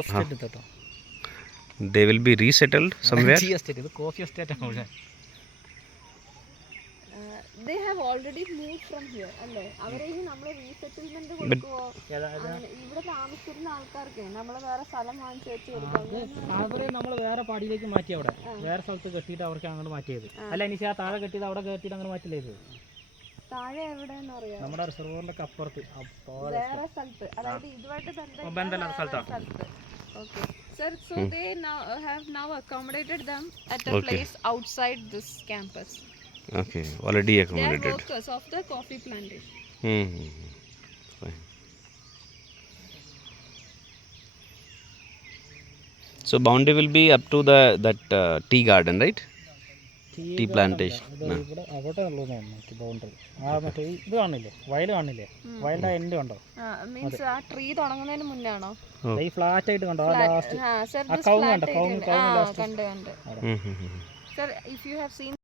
They will be resettled somewhere. Coffee estate. They have already moved from here. അല്ലേ അവരെയും നമ്മൾ resettlement കൊടുക്കുവോ? ഇവിടെ താമസിച്ചിരുന്ന ആൾക്കാർക്ക് നമ്മൾ വേറെ സ്ഥലം വാങ്ങിച്ചു വെച്ച് കൊടുക്കും. അവരെ നമ്മൾ വേറെ പാടിയിലേക്ക് മാറ്റി, അവിടെ വേറെ സ്ഥലത്ത് കെട്ടിയിട്ട് അവർക്ക് അങ്ങോട്ട് മാറ്റിയത്. അല്ല ഇനി ആ താഴെ കെട്ടിയത് അവിടെ കെട്ടിയിട്ട് അങ്ങനെ മാറ്റില്ലേ? താഴെ എവിടെയെന്ന് അറിയാം, നമ്മുടെ റിസർവറിന്റെ അപ്പുറത്ത് വേറെ സ്ഥലത്ത്, അതായത് ഇതുമായിട്ട് ബന്ധമില്ലാത്ത സ്ഥലത്ത്. Okay. Sir, so they have now accommodated them at a place outside this campus. Okay, already accommodated. They are workers of the coffee plantation. Fine. So boundary will be up to that tea garden, right? Tea plantation. അവിടെ ഉള്ളൂ boundary. ആ മറ്റേ ഇത് കാണില്ലേ, വയൽ കാണില്ലേ, വയലിന്റെ end കണ്ടോ? മീൻസ് ആ ട്രീ തുടങ്ങുന്നതിന് മുന്നാണോ ഈ ഫ്ലാറ്റ് ആയിട്ട് കണ്ടോ? ലാസ്റ്റ് sir, കൗങ്ങ് കണ്ടോ? കൗങ്ങ് കണ്ട്. Sir, if you have seen